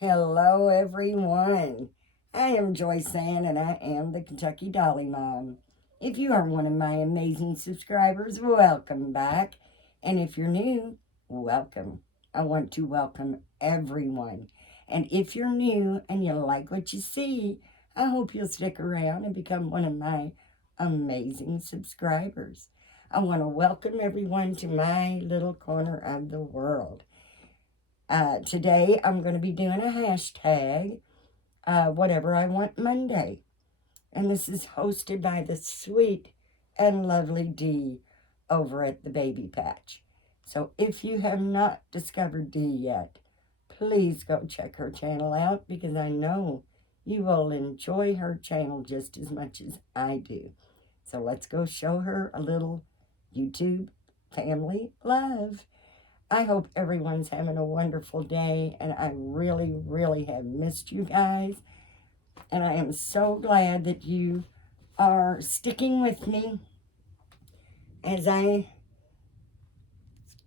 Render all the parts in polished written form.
Hello, everyone. I am Joyce Ann, and I am the Kentucky Dolly Mom. If you are one of my amazing subscribers, welcome back. And if you're new, welcome. I want to welcome everyone. And if you're new and you like what you see, I hope you'll stick around and become one of my amazing subscribers. I want to welcome everyone to my little corner of the world. Today, I'm going to be doing a hashtag, whatever I want Monday. And this is hosted by the sweet and lovely Dee over at the Baby Patch. So if you have not discovered Dee yet, please go check her channel out because I know you will enjoy her channel just as much as I do. So let's go show her a little YouTube family love. I hope everyone's having a wonderful day, and I really, really have missed you guys. And I am so glad that you are sticking with me as I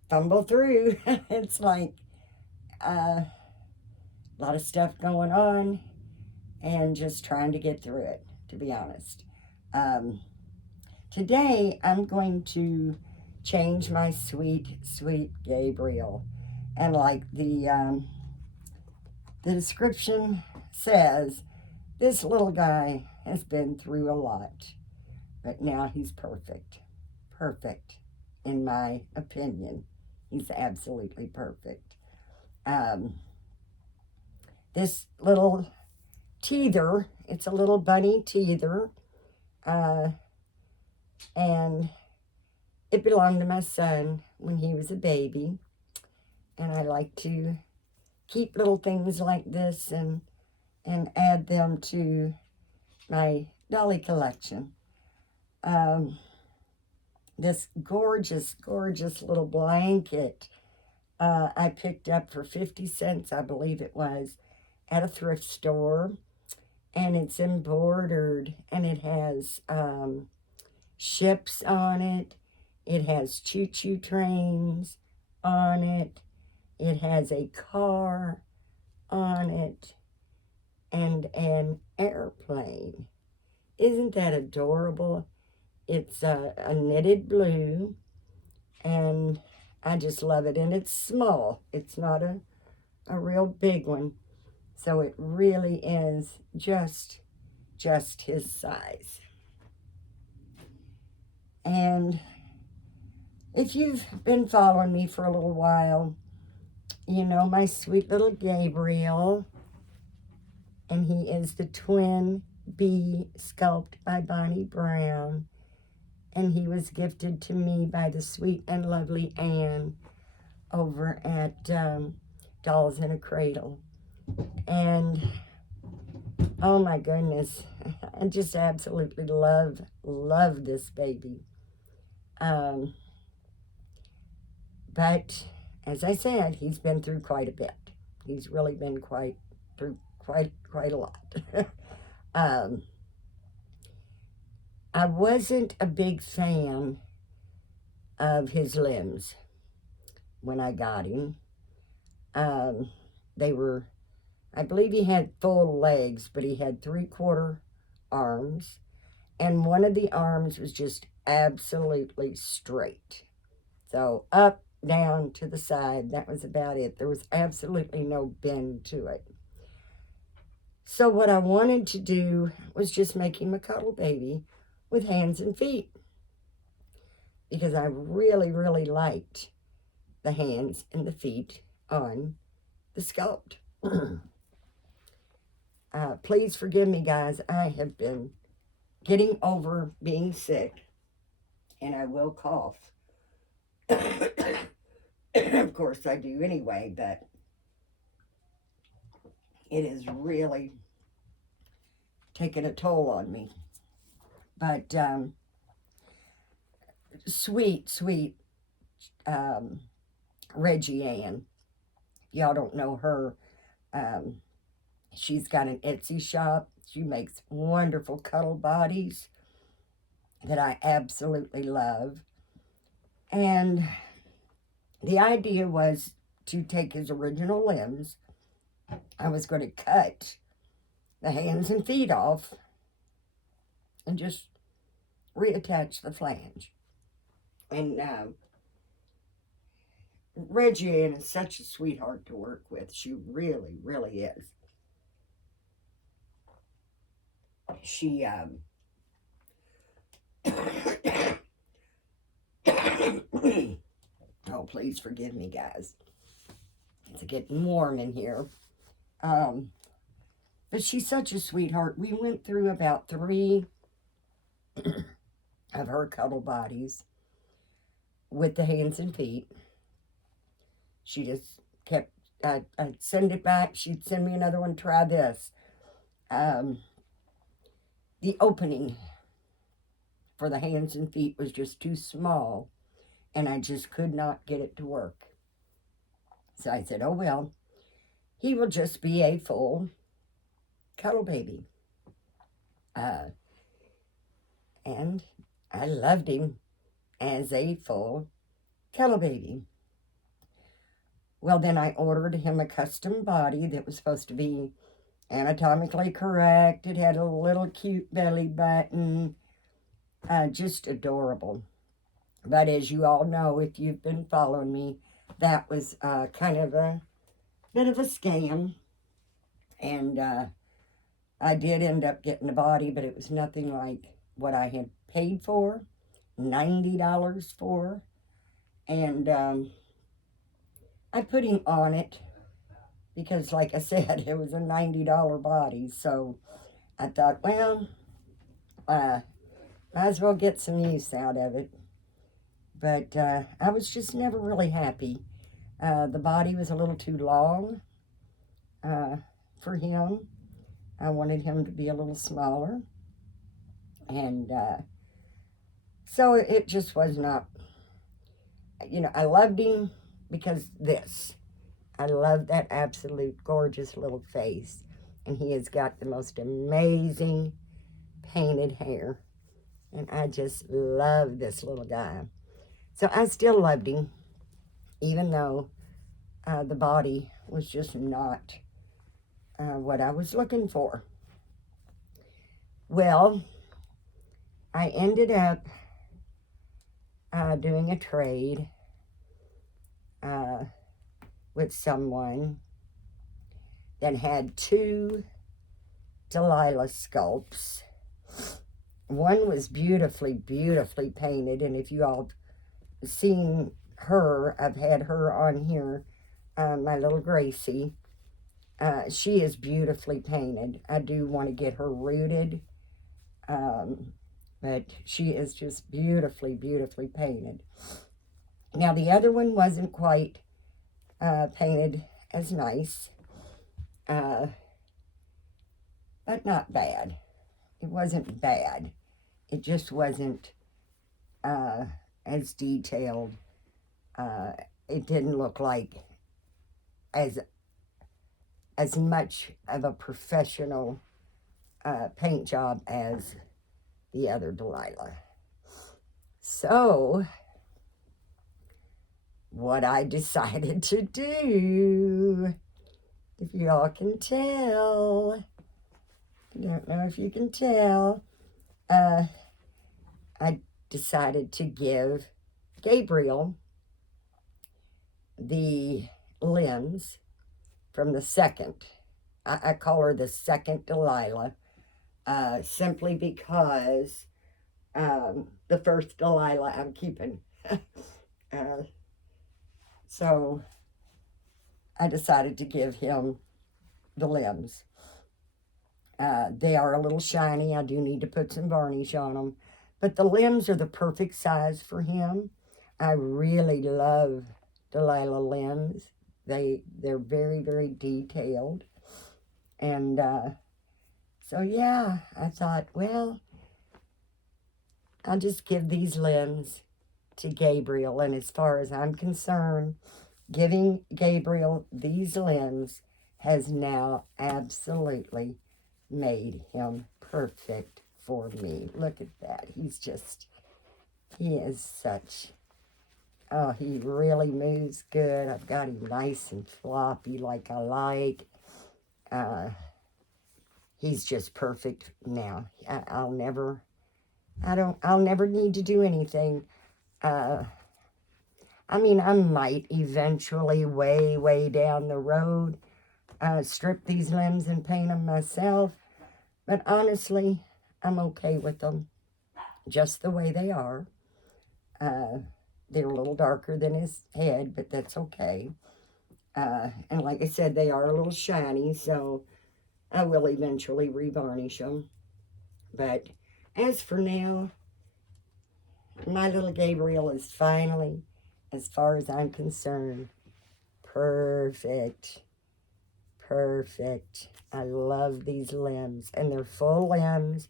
fumble through. It's like a lot of stuff going on and just trying to get through it, to be honest. Um, Today, I'm going to change my sweet, sweet Gabriel. And like the description says, this little guy has been through a lot, but now he's perfect. Perfect, in my opinion. He's absolutely perfect. Um, this little teether, it's a little bunny teether, uh, and it belonged to my son when he was a baby. And I like to keep little things like this and add them to my dolly collection. Um, this gorgeous, gorgeous little blanket I picked up for 50 cents, I believe it was, at a thrift store. And it's embroidered and it has ships on it. It has choo choo trains on it. It has a car on it and an airplane. Isn't that adorable? It's a knitted blue, and I just love it. And it's small. It's not a real big one. So it really is just his size. And if you've been following me for a little while, you know my sweet little Gabriel, and he is the twin bee sculpt by Bonnie Brown. And he was gifted to me by the sweet and lovely Anne over at Dolls in a Cradle. And oh my goodness, I just absolutely love this baby. Um, but as I said, he's been through quite a bit. He's really been through quite a lot. um, I wasn't a big fan of his limbs when I got him. Um, they were, I believe he had full legs, but he had 3/4 arms, and one of the arms was just absolutely straight. So up, down, to the side, that was about it. There was absolutely no bend to it. So what I wanted to do was just make him a cuddle baby with hands and feet because I really, really liked the hands and the feet on the sculpt. Please forgive me, guys. I have been getting over being sick, and I will cough. Of course, I do anyway, but it is really taken a toll on me. But sweet, sweet um, Reggie Ann. Y'all don't know her. Um, she's got an Etsy shop. She makes wonderful cuddle bodies that I absolutely love. And the idea was to take his original limbs I was going to cut the hands and feet off and just reattach the flange. And Reggie is such a sweetheart to work with. She really, really is. She, oh, please forgive me, guys. It's getting warm in here. But she's such a sweetheart. We went through about 3 of her cuddle bodies with the hands and feet. She just kept, I'd send it back. She'd send me another one, try this. The opening for the hands and feet was just too small, and I just could not get it to work. So I said, oh, well, he will just be a full cuddle baby. And I loved him as a full cuddle baby. Well, then I ordered him a custom body that was supposed to be anatomically correct. It had a little cute belly button. Just adorable. But as you all know, if you've been following me, that was kind of a bit of a scam. And I did end up getting a body, but it was nothing like what I had paid for, $90 for. And I put him on it because, like I said, it was a $90 body. So I thought, well, might as well get some use out of it. But I was just never really happy. The body was a little too long for him. I wanted him to be a little smaller. And so it just was not, I loved him because I love that absolute gorgeous little face. And he has got the most amazing painted hair. And I just love this little guy. So I still loved him, even though the body was just not what I was looking for. Well, I ended up doing a trade with someone that had 2 Delilah sculpts. One was beautifully, beautifully painted, and if you all seen her, I've had her on here, my little Gracie. She is beautifully painted. I do want to get her rooted, but she is just beautifully, beautifully painted. Now, the other one wasn't quite painted as nice, but not bad. It wasn't bad. It just wasn't as detailed. It didn't look like as much of a professional paint job as the other Delilah. So, what I decided to do, if you all can tell, I don't know if you can tell, I decided to give Gabriel the limbs from the second. I call her the second Delilah, simply because the first Delilah I'm keeping. So I decided to give him the limbs. They are a little shiny. I do need to put some varnish on them. But the limbs are the perfect size for him. I really love Delilah limbs. They're very, very detailed. And so, yeah, I thought, well, I'll just give these limbs to Gabriel. And as far as I'm concerned, giving Gabriel these limbs has now absolutely made him perfect for me. Look at that. He is such, he really moves good. I've got him nice and floppy like I like. Uh, he's just perfect now. I'll never need to do anything. I mean, I might eventually, way down the road, strip these limbs and paint them myself. But honestly, I'm okay with them just the way they are. They're a little darker than his head, but that's okay. And like I said, they are a little shiny, so I will eventually revarnish them. But as for now, my little Gabriel is finally, as far as I'm concerned, perfect. Perfect. I love these limbs, and they're full limbs.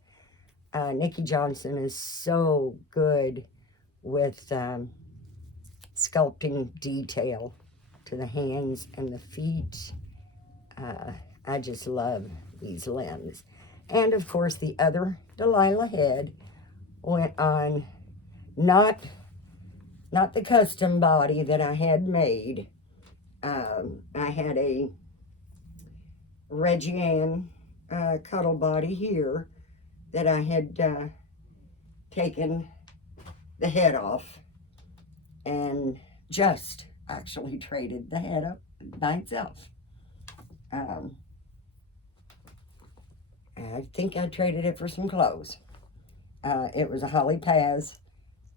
Nikki Johnson is so good with sculpting detail to the hands and the feet. I just love these limbs. And of course, the other Delilah head went on not the custom body that I had made. I had a Reggie cuddle body here that I had taken the head off and just actually traded the head up by itself. I think I traded it for some clothes. It was a Holly Paz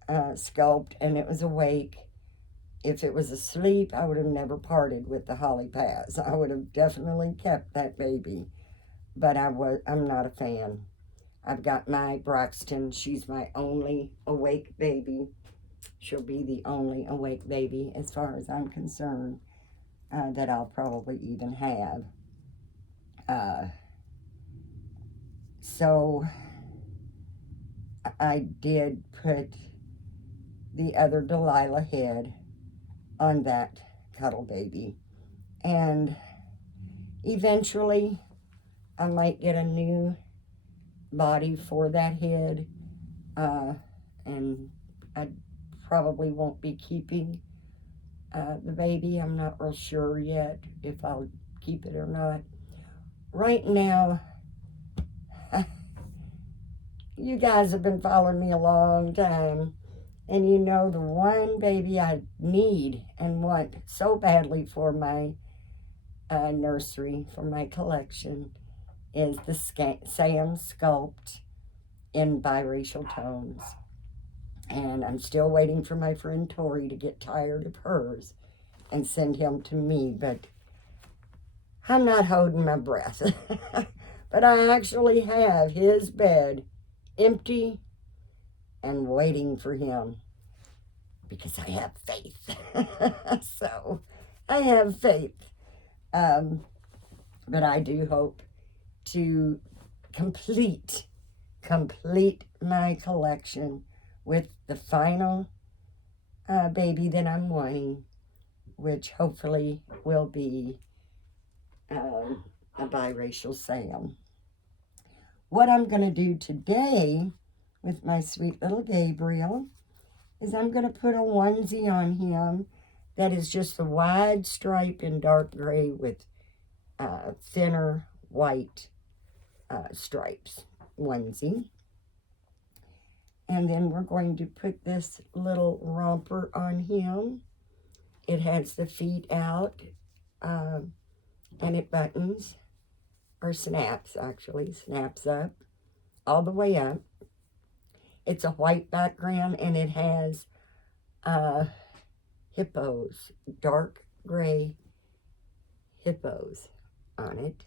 sculpt, and it was awake. If it was asleep, I would have never parted with the Holly Paz. I would have definitely kept that baby, but I'm not a fan. I've got my Braxton. She's my only awake baby. She'll be the only awake baby, as far as I'm concerned, that I'll probably even have. So I did put the other Delilah head on that cuddle baby, and eventually I might get a new body for that head, and I probably won't be keeping the baby. I'm not real sure yet if I'll keep it or not. Right now, you guys have been following me a long time, and you know the one baby I need and want so badly for my nursery, for my collection, is the Sam Sculpt in biracial tones. And I'm still waiting for my friend Tori to get tired of hers and send him to me, but I'm not holding my breath. But I actually have his bed empty and waiting for him because I have faith. So I have faith. But I do hope to complete my collection with the final baby that I'm wanting, which hopefully will be a biracial Sam. What I'm going to do today with my sweet little Gabriel is I'm going to put a onesie on him that is just a wide stripe in dark gray with thinner white stripes onesie. And then we're going to put this little romper on him. It has the feet out, and it buttons, or snaps actually, snaps up, all the way up. It's a white background, and it has hippos, dark gray hippos on it.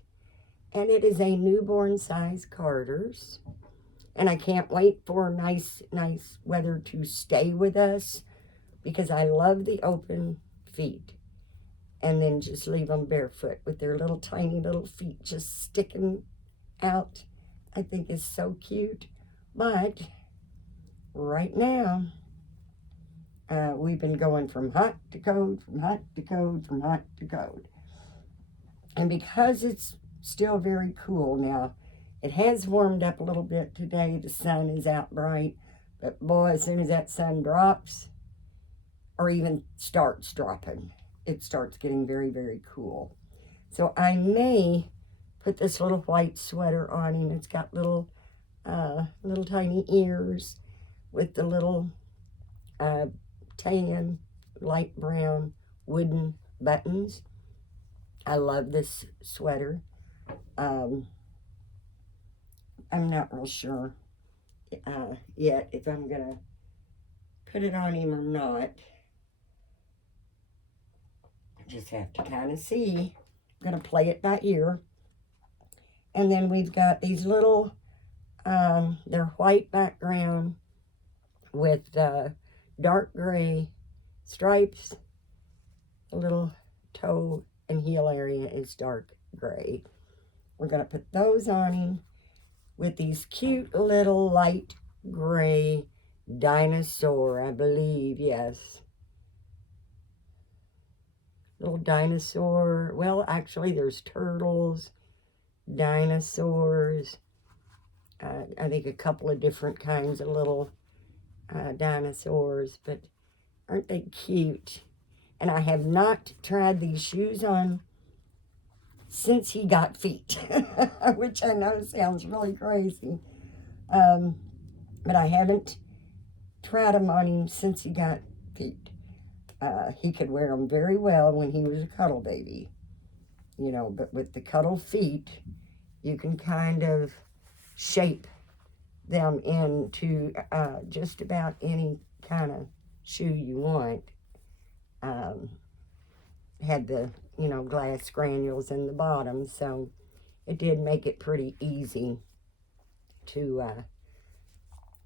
And it is a newborn size Carter's. And I can't wait for nice weather to stay with us, because I love the open feet. And then just leave them barefoot with their little tiny little feet just sticking out. I think is so cute. But right now, we've been going from hot to cold, from hot to cold, from hot to cold. And because it's still very cool now, it has warmed up a little bit today. The sun is out bright. But boy, as soon as that sun drops, or even starts dropping, it starts getting very, very cool. So I may put this little white sweater on him. It's got little tiny ears with the little tan, light brown wooden buttons. I love this sweater. I'm not real sure yet if I'm going to put it on him or not. I just have to kind of see. I'm going to play it by ear. And then we've got these little, they're white background with dark gray stripes. The little toe and heel area is dark gray. We're going to put those on him with these cute little light gray dinosaur, I believe, yes. Little dinosaur. Well, actually, there's turtles, dinosaurs. I think a couple of different kinds of little dinosaurs, but aren't they cute? And I have not tried these shoes on since he got feet, which I know sounds really crazy. But I haven't tried them on him since he got feet. He could wear them very well when he was a cuddle baby, you know, but with the cuddle feet, you can kind of shape them into just about any kind of shoe you want. Had the, you know, glass granules in the bottom, so it did make it pretty easy to,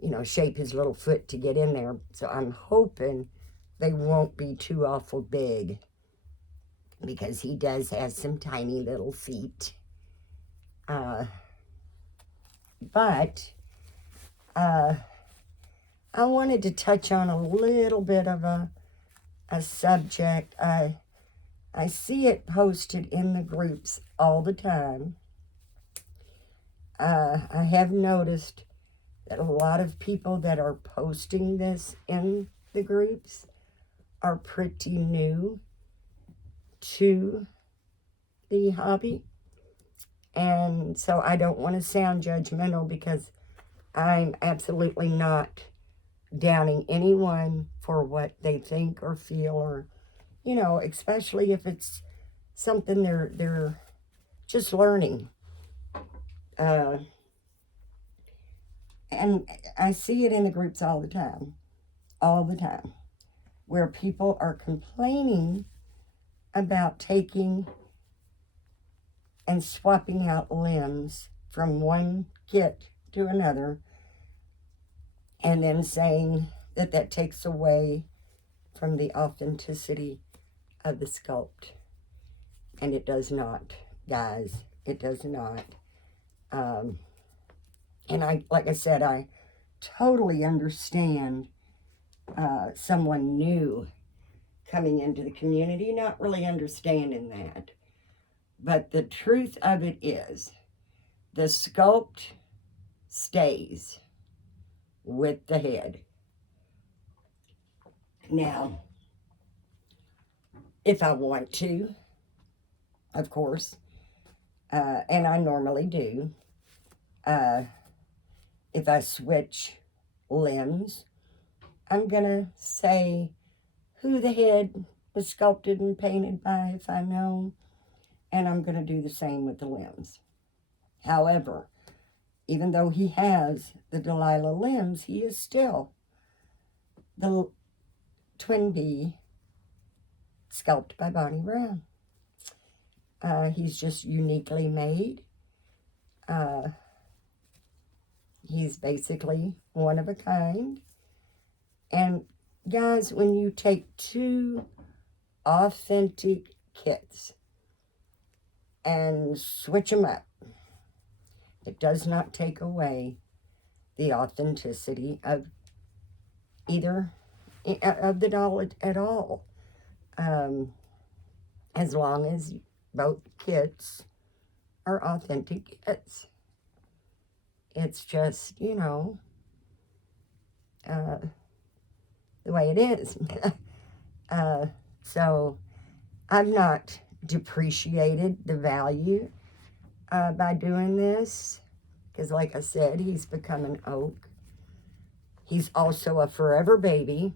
you know, shape his little foot to get in there. So I'm hoping they won't be too awful big, because he does have some tiny little feet. But I wanted to touch on a little bit of a subject. I see it posted in the groups all the time. I have noticed that a lot of people that are posting this in the groups are pretty new to the hobby. And so I don't want to sound judgmental, because I'm absolutely not downing anyone for what they think or feel, or, you know, especially if it's something they're just learning. And I see it in the groups all the time, where people are complaining about taking and swapping out limbs from one kit to another, and then saying that that takes away from the authenticity of the sculpt. And it does not, guys. It does not. And like I said, I totally understand someone new coming into the community not really understanding that. But the truth of it is, the sculpt stays with the head. Now, if I want to, of course, and I normally do, if I switch limbs, I'm going to say who the head was sculpted and painted by, if I know, and I'm going to do the same with the limbs. However, even though he has the Delilah limbs, he is still the twin bee sculpted by Bonnie Brown. He's just uniquely made. He's basically one of a kind. And guys, when you take two authentic kits and switch them up, it does not take away the authenticity of either of the doll at all. As long as both kits are authentic kits. It's just, you know, the way it is. So I've not depreciated the value by doing this, because like I said, he's become an oak. He's also a forever baby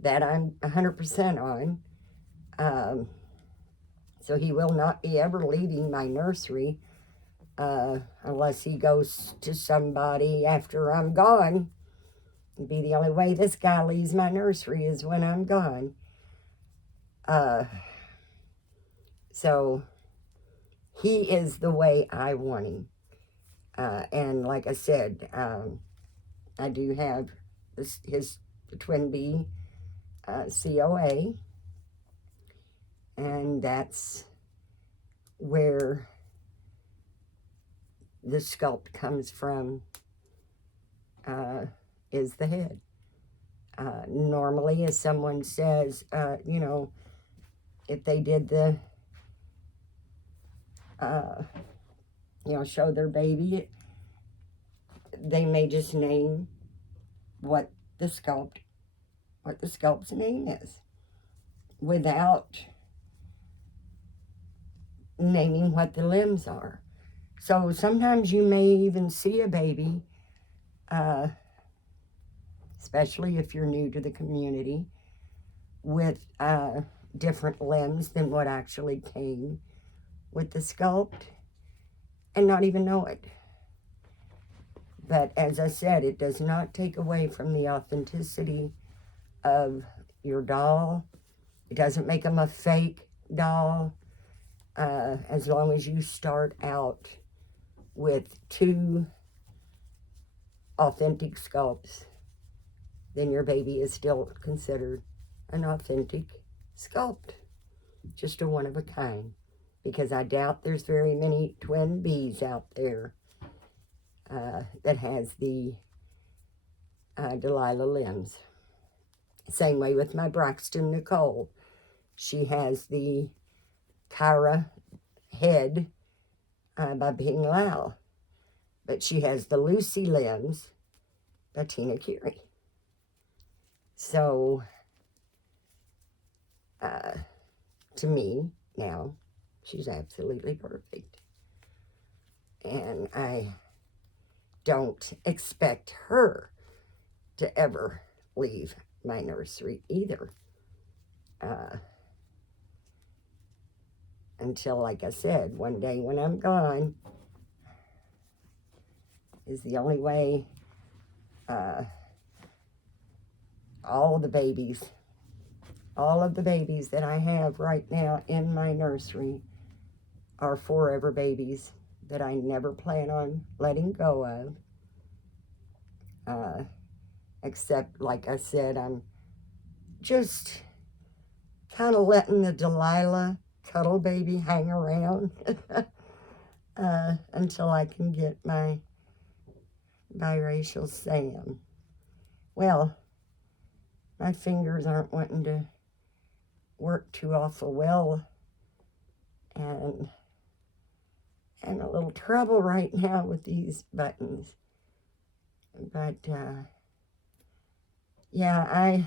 that I'm 100% on. So he will not be ever leaving my nursery unless he goes to somebody after I'm gone. It'd be the only way this guy leaves my nursery is when I'm gone. So he is the way I want him. And like I said, I do have his twin B COA, and that's where the sculpt comes from, is the head. Normally, as someone says, if they did the, show their baby, they may just name what the sculpt's name is, without naming what the limbs are. So sometimes you may even see a baby, especially if you're new to the community, with different limbs than what actually came with the sculpt, and not even know it. But as I said, it does not take away from the authenticity of your doll. It doesn't make them a fake doll. As long as you start out with 2 authentic sculpts, then your baby is still considered an authentic sculpt. Just a one of a kind. Because I doubt there's very many twin Bs out there that has the Delilah limbs. Same way with my Braxton Nicole. She has the Kyra head by Bing Lau. But she has the Lucy limbs by Tina Curie. So, to me, now, she's absolutely perfect. And I don't expect her to ever leave my nursery either. Until, like I said, one day when I'm gone is the only way all of the babies that I have right now in my nursery are forever babies that I never plan on letting go of. Except, like I said, I'm just kind of letting the Delilah cuddle baby hang around until I can get my biracial Sam. Well, my fingers aren't wanting to work too awful well, and a little trouble right now with these buttons. But yeah, I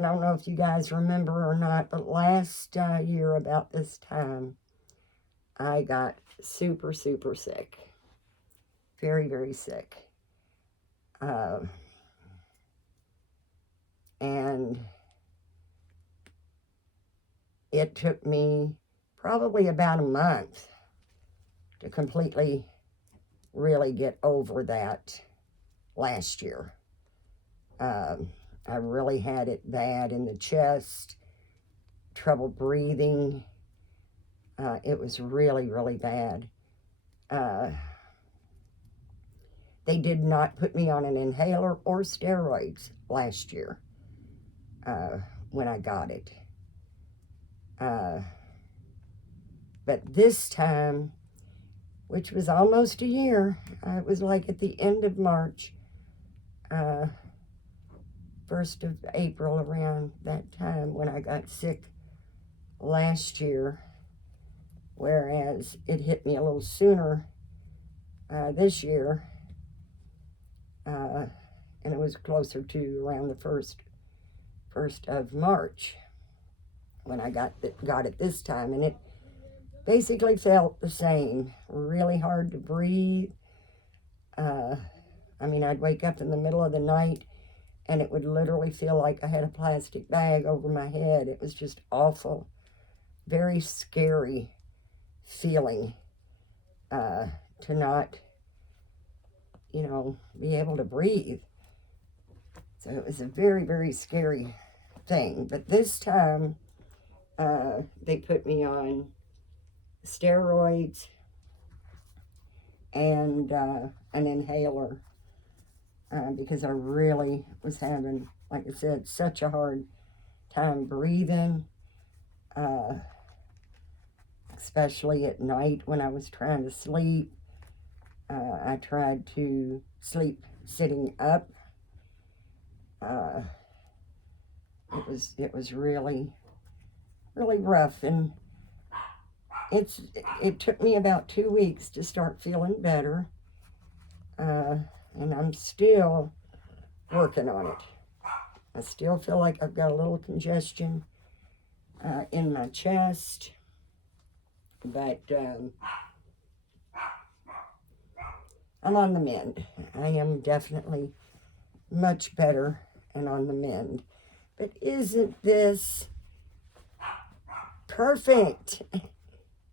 don't know if you guys remember or not, but last year about this time, I got super, super sick. Very, very sick. And it took me probably about a month to completely really get over that last year. I really had it bad in the chest, trouble breathing. It was really, really bad. They did not put me on an inhaler or steroids last year when I got it. But this time, which was almost a year, it was like at the end of March, 1st of April, around that time when I got sick last year, whereas it hit me a little sooner this year, and it was closer to around the 1st of March when I got it this time, and basically felt the same. Really hard to breathe. I mean, I'd wake up in the middle of the night and it would literally feel like I had a plastic bag over my head. It was just awful. Very scary feeling to not, be able to breathe. So it was a very, very scary thing. But this time, they put me on steroids and an inhaler because I really was having, like I said, such a hard time breathing, especially at night when I was trying to sleep. I tried to sleep sitting up. It was really, really rough, and it took me about 2 weeks to start feeling better, and I'm still working on it. I still feel like I've got a little congestion in my chest, but I'm on the mend. I am definitely much better and on the mend. But isn't this perfect?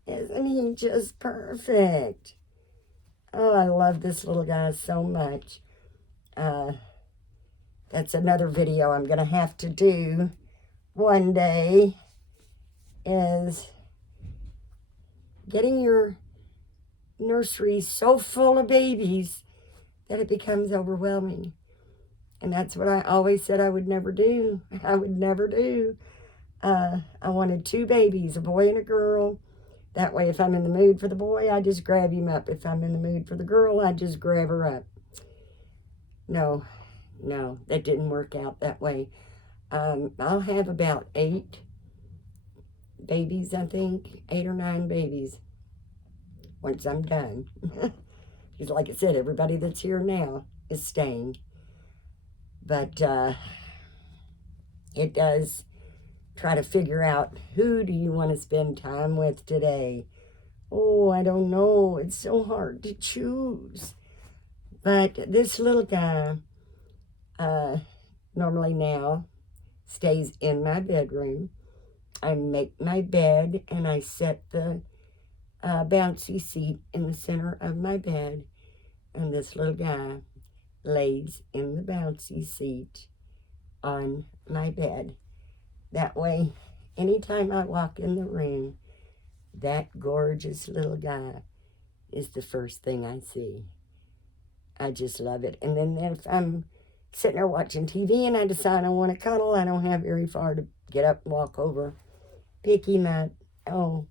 Isn't he just perfect? Oh, I love this little guy so much. That's another video I'm going to have to do one day, is getting your nursery so full of babies that it becomes overwhelming. And that's what I always said I would never do. I would never do. I wanted 2 babies, a boy and a girl. That way, if I'm in the mood for the boy, I just grab him up. If I'm in the mood for the girl, I just grab her up. No, that didn't work out that way. I'll have about 8 babies, I think. 8 or 9 babies once I'm done. Because like I said, everybody that's here now is staying. But it does try to figure out, who do you want to spend time with today? Oh, I don't know. It's so hard to choose. But this little guy normally now stays in my bedroom. I make my bed and I set the bouncy seat in the center of my bed. And this little guy lays in the bouncy seat on my bed. That way, anytime I walk in the room, that gorgeous little guy is the first thing I see. I just love it. And then if I'm sitting there watching TV and I decide I want to cuddle, I don't have very far to get up and walk over, pick him up. Oh,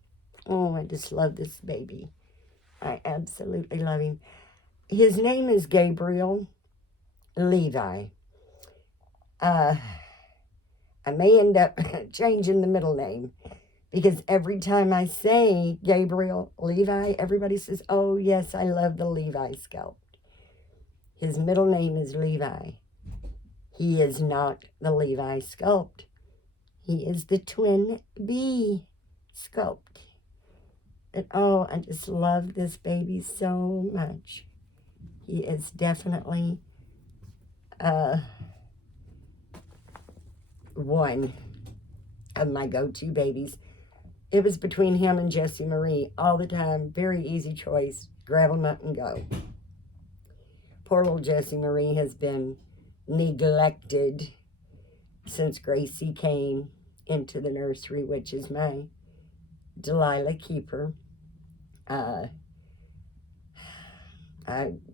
I just love this baby. I absolutely love him. His name is Gabriel Levi. I may end up changing the middle name, because every time I say Gabriel Levi, everybody says, oh, yes, I love the Levi sculpt. His middle name is Levi. He is not the Levi sculpt. He is the twin B sculpt. And oh, I just love this baby so much. He is definitely one of my go-to babies. It was between him and Jessie Marie all the time. Very easy choice. Grab them up and go. Poor little Jessie Marie has been neglected since Gracie came into the nursery, which is my Delilah keeper.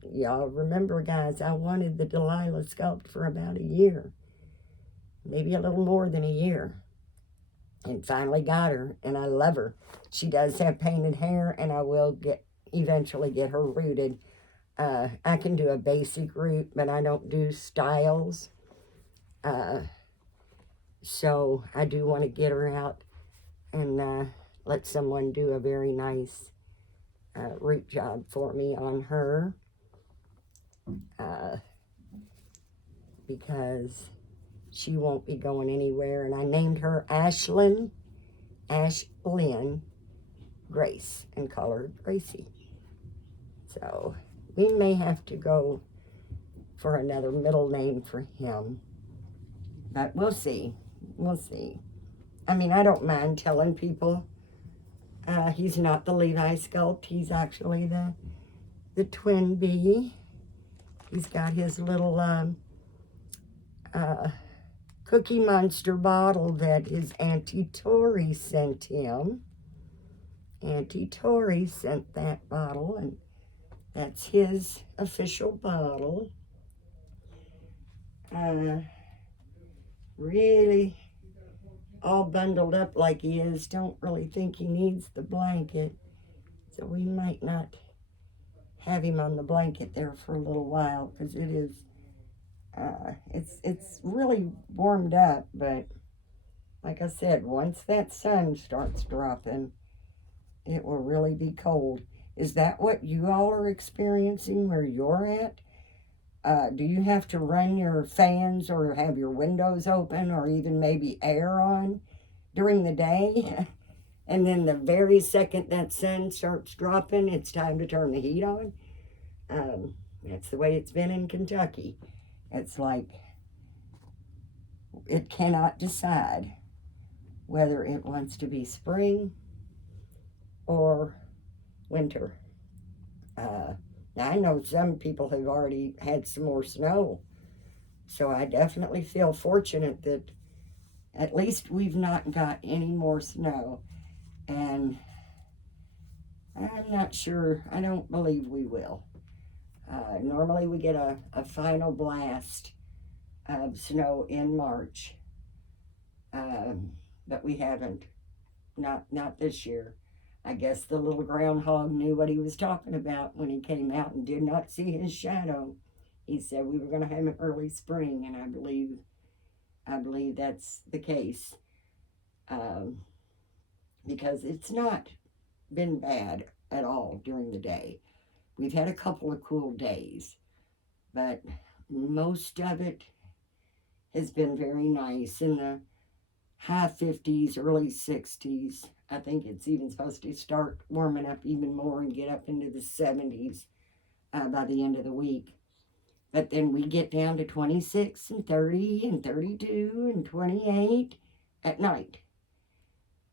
Y'all remember, guys, I wanted the Delilah sculpt for about a year. Maybe a little more than a year. And finally got her, and I love her. She does have painted hair, and I will eventually get her rooted. I can do a basic root, but I don't do styles. So I do want to get her out and let someone do a very nice root job for me on her. Because she won't be going anywhere. And I named her Ashlyn, Grace and call her Gracie. So we may have to go for another middle name for him. But we'll see. We'll see. I mean, I don't mind telling people he's not the Levi sculpt. He's actually the twin bee. He's got his little Cookie Monster bottle that his Auntie Tori sent him. Auntie Tori sent that bottle, and that's his official bottle. Really all bundled up like he is. Don't really think he needs the blanket. So we might not have him on the blanket there for a little while because it is, it's really warmed up. But like I said, once that sun starts dropping, it will really be cold. Is that what you all are experiencing where you're at? Do you have to run your fans or have your windows open or even maybe air on during the day? And then the very second that sun starts dropping, it's time to turn the heat on. That's the way it's been in Kentucky. It's like it cannot decide whether it wants to be spring or winter. Now, I know some people have already had some more snow, so I definitely feel fortunate that at least we've not got any more snow, and I'm not sure, I don't believe we will. Normally we get a final blast of snow in March, but we haven't, not this year. I guess the little groundhog knew what he was talking about when he came out and did not see his shadow. He said we were going to have an early spring, and I believe that's the case, because it's not been bad at all during the day. We've had a couple of cool days, but most of it has been very nice in the high 50s, early 60s. I think it's even supposed to start warming up even more and get up into the 70s by the end of the week. But then we get down to 26 and 30 and 32 and 28 at night,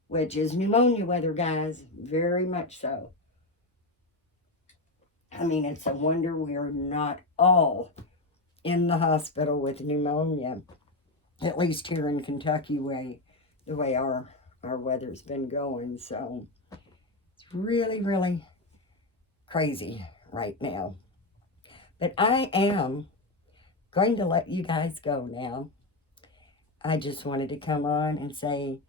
which is pneumonia weather, guys. Very much so. I mean, it's a wonder we're not all in the hospital with pneumonia, at least here in Kentucky, the way our weather's been going. So it's really, really crazy right now. But I am going to let you guys go now. I just wanted to come on and say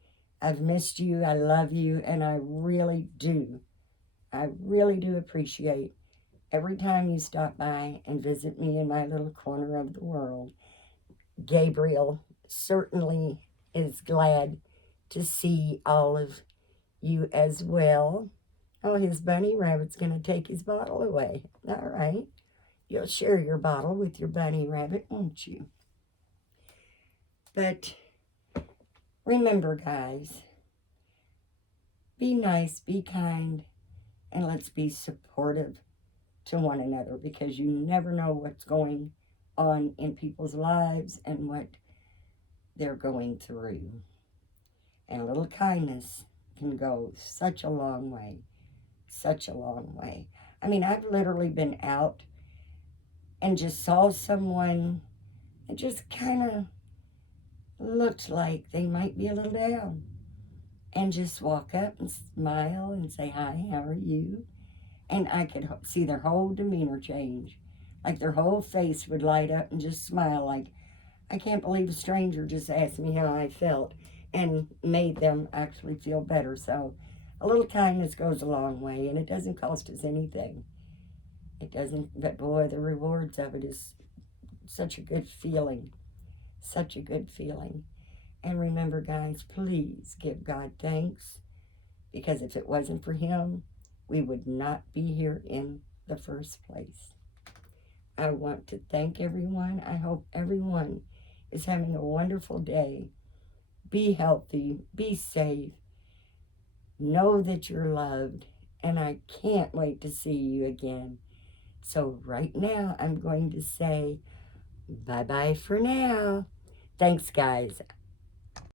I've missed you, I love you, and I really do appreciate every time you stop by and visit me in my little corner of the world. Gabriel certainly is glad to see all of you as well. Oh, his bunny rabbit's going to take his bottle away. All right. You'll share your bottle with your bunny rabbit, won't you? But remember, guys, be nice, be kind, and let's be supportive to one another, because you never know what's going on in people's lives and what they're going through. And a little kindness can go such a long way, such a long way. I mean, I've literally been out and just saw someone that just kind of looked like they might be a little down, and just walk up and smile and say, hi, how are you? And I could see their whole demeanor change. Like their whole face would light up and just smile like, I can't believe a stranger just asked me how I felt, and made them actually feel better. So a little kindness goes a long way, and it doesn't cost us anything. It doesn't, but boy, the rewards of it is such a good feeling. Such a good feeling. And remember, guys, please give God thanks, because if it wasn't for him, we would not be here in the first place. I want to thank everyone. I hope everyone is having a wonderful day. Be healthy, be safe, Know that you're loved, and I can't wait to see you again. So right now, I'm going to say bye-bye for now. Thanks, guys.